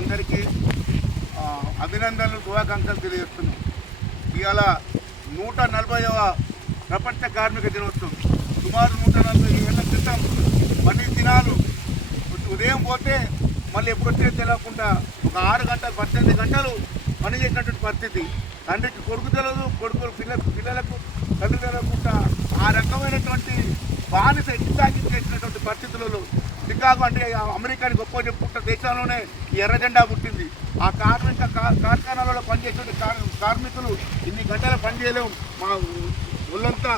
అందరికీ అభినందనలు శుభాకాంక్షలు తెలియజేస్తున్నాం. ఇవాళ 140వ ప్రపంచ కార్మిక దినోత్సవం. సుమారు 140 ఏళ్ల క్రితం పని దినాలు ఉదయం పోతే మళ్ళీ ఎప్పుడు వచ్చేది తెలియకుండా ఒక 6 గంటలు 18 గంటలు పని చేసినటువంటి పరిస్థితి. తండ్రికి కొడుకు తెలియదు, కొడుకులు పిల్లలకు తండ్రి తెలియకుండా ఆ రకమైనటువంటి బానిస ఎక్కితాకి చేసినటువంటి పరిస్థితులలో చికాగో అంటే అమెరికాని గొప్ప చెప్పుకుంటే దేశంలోనే ఎర్ర జెండా పుట్టింది. ఆ కార్ఖానాలలో పనిచేసే కార్మికులు ఇన్ని గంటల పని చేయలేము, మా ఒళ్ళంతా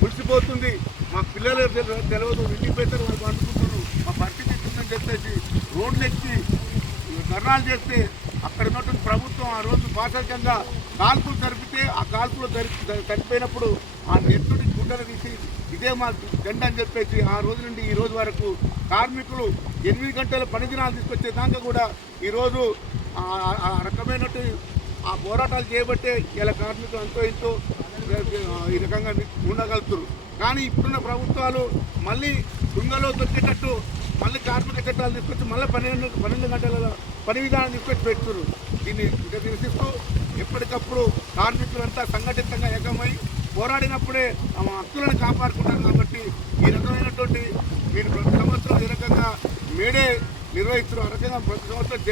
ముడిసిపోతుంది, మా పిల్లలు తెలియదు, ఇండిపెండెంట్ వాళ్ళు అనుకుంటున్నారు, మా పరిస్థితి ఇస్తుందని చెప్పేసి రోడ్లు ఎక్కి ధర్నాలు చేస్తే అక్కడ ఉన్నటువంటి ప్రభుత్వం ఆ రోజు పాశవికంగా కాల్పులు జరిపితే ఆ కాల్పులు చనిపోయినప్పుడు ఆ నెత్తుడి గుడ్డలు తీసి ఇదే మా జెండా అని చెప్పేసి ఆ రోజు నుండి ఈ రోజు వరకు కార్మికులు 8 గంటల పని దినాలు తీసుకొచ్చేదాకా కూడా ఈరోజు ఆ రకమైనటువంటి ఆ పోరాటాలు చేయబట్టే ఇలా కార్మికులు అంతో ఇంతో ఈ రకంగా ఉండగలుగుతారు. కానీ ఇప్పుడున్న ప్రభుత్వాలు మళ్ళీ దుంగలో దొరికేటట్టు మళ్ళీ కార్మిక చట్టాలు తీసుకొచ్చి మళ్ళీ 12 గంటల పని విధానం తీసుకొచ్చి పెడుతున్నారు. దీన్ని నిరసిస్తూ ఎప్పటికప్పుడు కార్మికులంతా సంఘటితంగా ఏకమై పోరాడినప్పుడే తమ హక్కులను కాపాడుకుంటారు. కాబట్టి ఈ రకమైనటువంటి మీరు ప్రతి సంవత్సరం ఈ రకంగా మేడే నిర్వహిస్తున్నారు. ఆ రకంగా ప్రతి సంవత్సరం